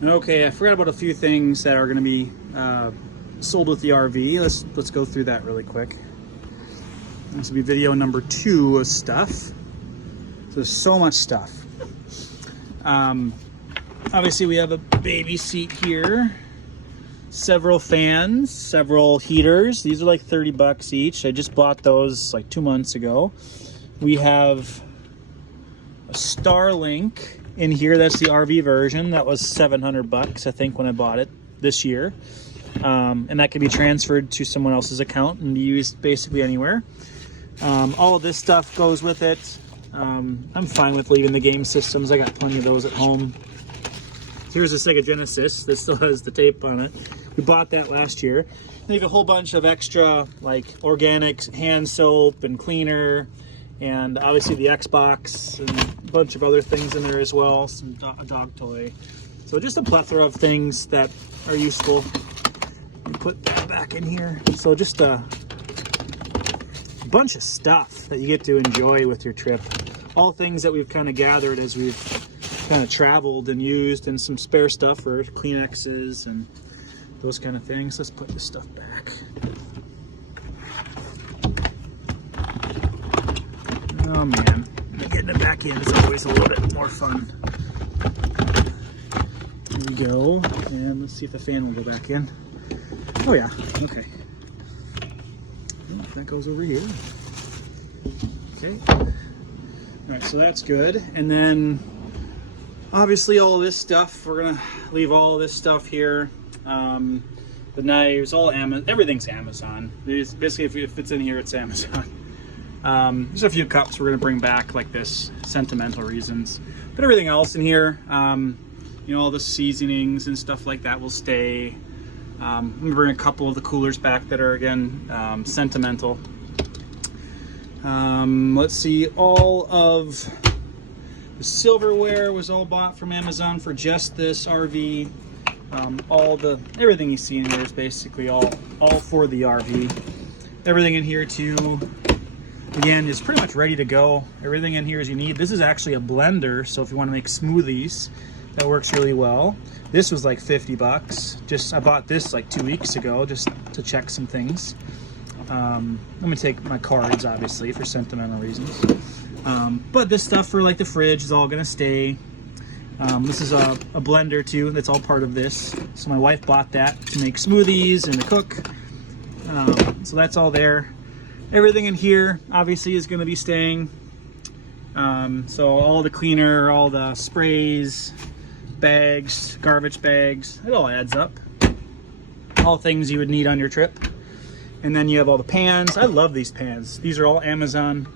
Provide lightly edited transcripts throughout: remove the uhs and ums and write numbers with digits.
Okay, I forgot about a few things that are going to be sold with the RV. Let's go through that really quick. This will be video number 2 of stuff. So there's so much stuff. Obviously we have a baby seat here, several fans, several heaters. These are like 30 bucks each. I just bought those like 2 months ago. We have a Starlink in here. That's the RV version. That was 700 bucks, I think, when I bought it this year. And that can be transferred to someone else's account and be used basically anywhere. All of this stuff goes with it. I'm fine with leaving the game systems. I got plenty of those at home. Here's the Sega Genesis. This still has the tape on it. We bought that last year. They have a whole bunch of extra like organic hand soap and cleaner, and obviously the Xbox and a bunch of other things in there as well. Some a dog toy. So just a plethora of things that are useful. Put that back in here. So just a bunch of stuff that you get to enjoy with your trip. All things that we've kind of gathered as we've kind of traveled and used, and some spare stuff for Kleenexes and those kind of things. Let's put this stuff back. Oh man, getting it back in is always a little bit more fun. Here we go, and let's see if the fan will go back in. Oh yeah, okay. Oh, that goes over here. Okay. All right, so that's good. And then obviously all this stuff, we're gonna leave all this stuff here. The knives, all Amazon, everything's Amazon. Basically, if it's in here, it's Amazon. There's a few cups we're gonna bring back like this, sentimental reasons. But everything else in here, you know, all the seasonings and stuff like that will stay. I'm gonna bring a couple of the coolers back that are, again, sentimental. Let's see, all of the silverware was all bought from Amazon for just this RV. Everything you see in here is basically all for the RV. Everything in here too, again, is pretty much ready to go. Everything in here is you need. This is actually a blender, so if you want to make smoothies, that works really well. This was like 50 bucks. I bought this like 2 weeks ago just to check some things. I'm gonna take my cards, obviously, for sentimental reasons. But this stuff for like the fridge is all gonna stay. This is a blender too, that's all part of this. So my wife bought that to make smoothies and to cook. So that's all there. Everything in here obviously is gonna be staying. So all the cleaner, all the sprays, bags, garbage bags, it all adds up. All things you would need on your trip. And then you have all the pans. I love these pans. These are all Amazon.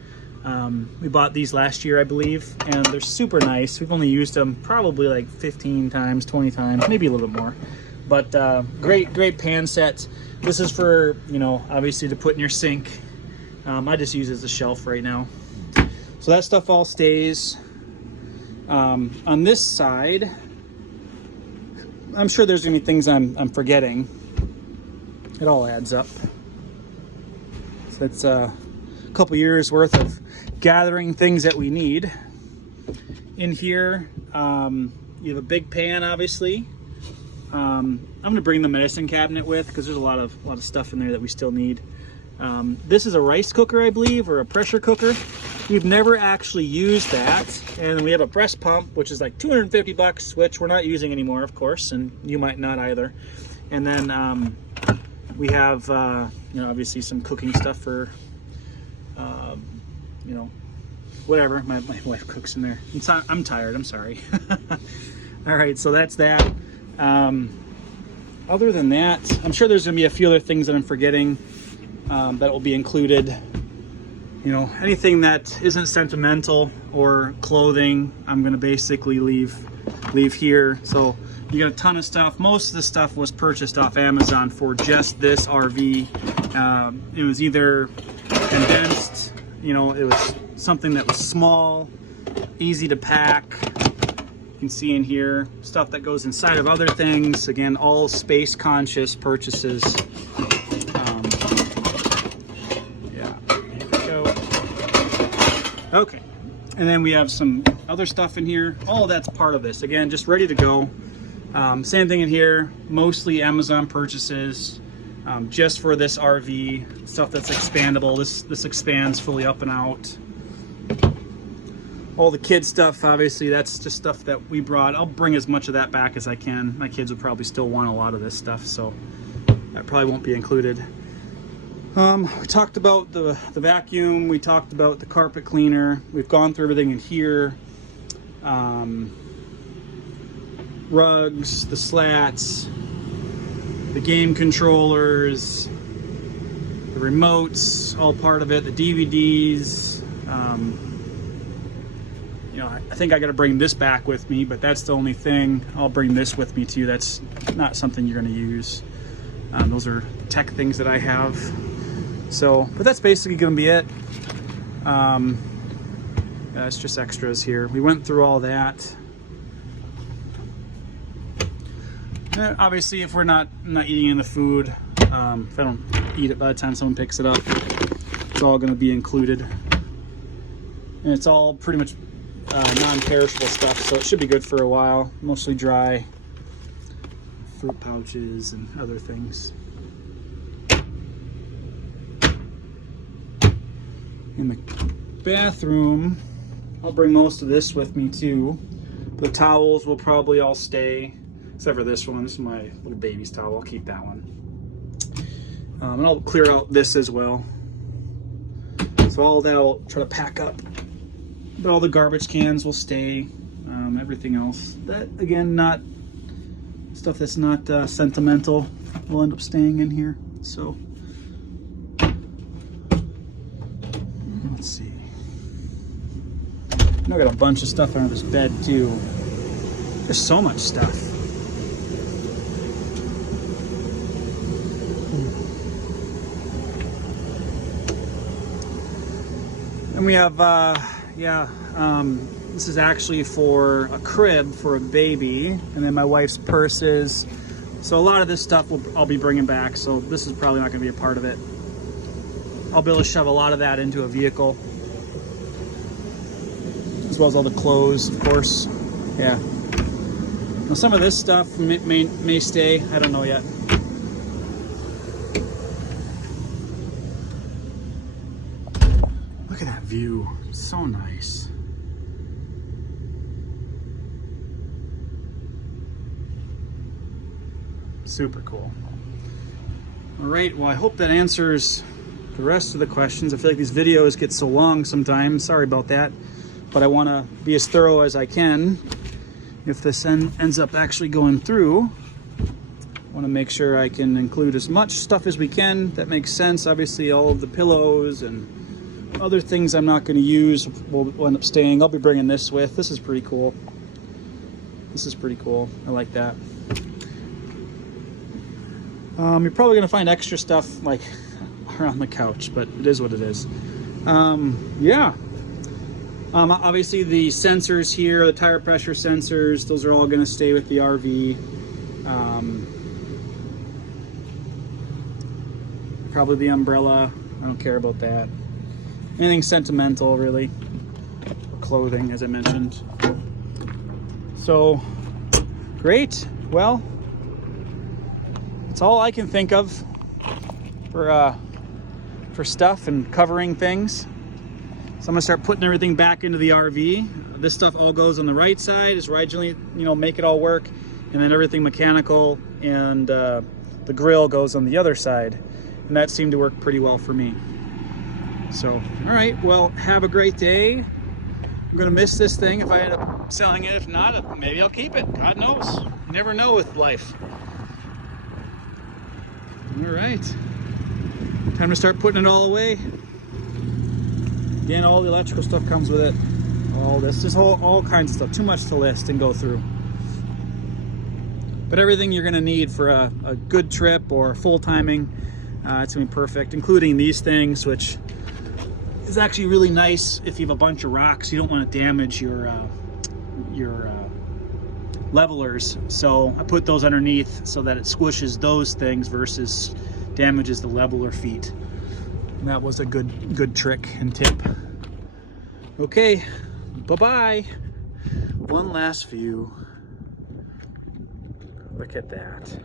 We bought these last year, I believe, and they're super nice. We've only used them probably like 15 times, 20 times, maybe a little bit more. But great pan set. This is for, you know, obviously to put in your sink. I just use it as a shelf right now. So that stuff all stays. On this side, I'm sure there's gonna be things I'm forgetting. It all adds up. So that's a couple years worth of gathering things that we need. In here, you have a big pan, obviously. I'm gonna bring the medicine cabinet with because there's a lot of stuff in there that we still need. This is a rice cooker, I believe, or a pressure cooker. We've never actually used that. And we have a breast pump, which is like 250 bucks, which we're not using anymore, of course, and you might not either. And then we have, you know, obviously some cooking stuff for, you know, whatever. My wife cooks in there. I'm tired, I'm sorry. All right, so that's that. Other than that, I'm sure there's gonna be a few other things that I'm forgetting that will be included. You know, anything that isn't sentimental or clothing, I'm gonna basically leave here. So you got a ton of stuff. Most of the stuff was purchased off Amazon for just this RV. It was either condensed, you know, it was something that was small, easy to pack. You can see in here stuff that goes inside of other things. Again, all space conscious purchases. Yeah, here we go. Okay, and then we have some other stuff in here. All of that's part of this. Again, just ready to go. Same thing in here, mostly Amazon purchases, just for this RV, stuff that's expandable. This expands fully up and out. All the kid stuff, obviously, that's just stuff that we brought. I'll bring as much of that back as I can. My kids would probably still want a lot of this stuff, so that probably won't be included. We talked about the vacuum. We talked about the carpet cleaner. We've gone through everything in here. Rugs, the slats, the game controllers, the remotes, all part of it, the DVDs. You know, I think I got to bring this back with me, but that's the only thing. I'll bring this with me too. That's not something you're going to use. Those are tech things that I have. So, but that's basically going to be it. It's just extras here. We went through all that. Obviously, if we're not eating in the food, if I don't eat it by the time someone picks it up, it's all going to be included. And it's all pretty much non-perishable stuff, so it should be good for a while. Mostly dry fruit pouches and other things. In the bathroom, I'll bring most of this with me too. The towels will probably all stay, except for this one. This is my little baby's towel. I'll keep that one. And I'll clear out this as well. So all that I'll try to pack up. But all the garbage cans will stay. Everything else, that again, not stuff that's not sentimental, will end up staying in here. So let's see. I got a bunch of stuff under this bed too. There's so much stuff. And we have, this is actually for a crib for a baby, and then my wife's purses. So a lot of this stuff I'll be bringing back, so this is probably not going to be a part of it. I'll be able to shove a lot of that into a vehicle, as well as all the clothes, of course. Yeah. Now some of this stuff may stay. I don't know yet. Look at that view. So nice. Super cool. All right, well, I hope that answers the rest of the questions. I feel like these videos get so long sometimes. Sorry about that. But I want to be as thorough as I can. If this ends up actually going through, I want to make sure I can include as much stuff as we can that makes sense. Obviously, all of the pillows and other things I'm not going to use will end up staying. I'll be bringing this with. This is pretty cool. This is pretty cool. I like that. You're probably going to find extra stuff like around the couch, but it is what it is. Yeah. Obviously the sensors here, the tire pressure sensors, those are all going to stay with the RV. Probably the umbrella. I don't care about that. Anything sentimental, really. Or clothing, as I mentioned. So, great. Well, that's all I can think of for stuff and covering things. So I'm gonna start putting everything back into the RV. This stuff all goes on the right side, is where I generally, make it all work. And then everything mechanical and the grill goes on the other side. And that seemed to work pretty well for me. So, all right, well, have a great day. I'm gonna miss this thing if I end up selling it. If not, maybe I'll keep it. God knows. You never know with life. All right, time to start putting it all away. Again, all the electrical stuff comes with it. All this, just all kinds of stuff. Too much to list and go through. But everything you're gonna need for a good trip or full timing, it's gonna be perfect, including these things, which is actually really nice if you have a bunch of rocks. You don't want to damage your levelers, so I put those underneath so that it squishes those things versus damages the leveler feet. And that was a good trick and tip. Okay, bye-bye. One last view. Look at that.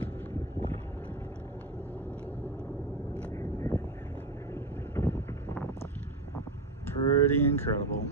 Pretty incredible.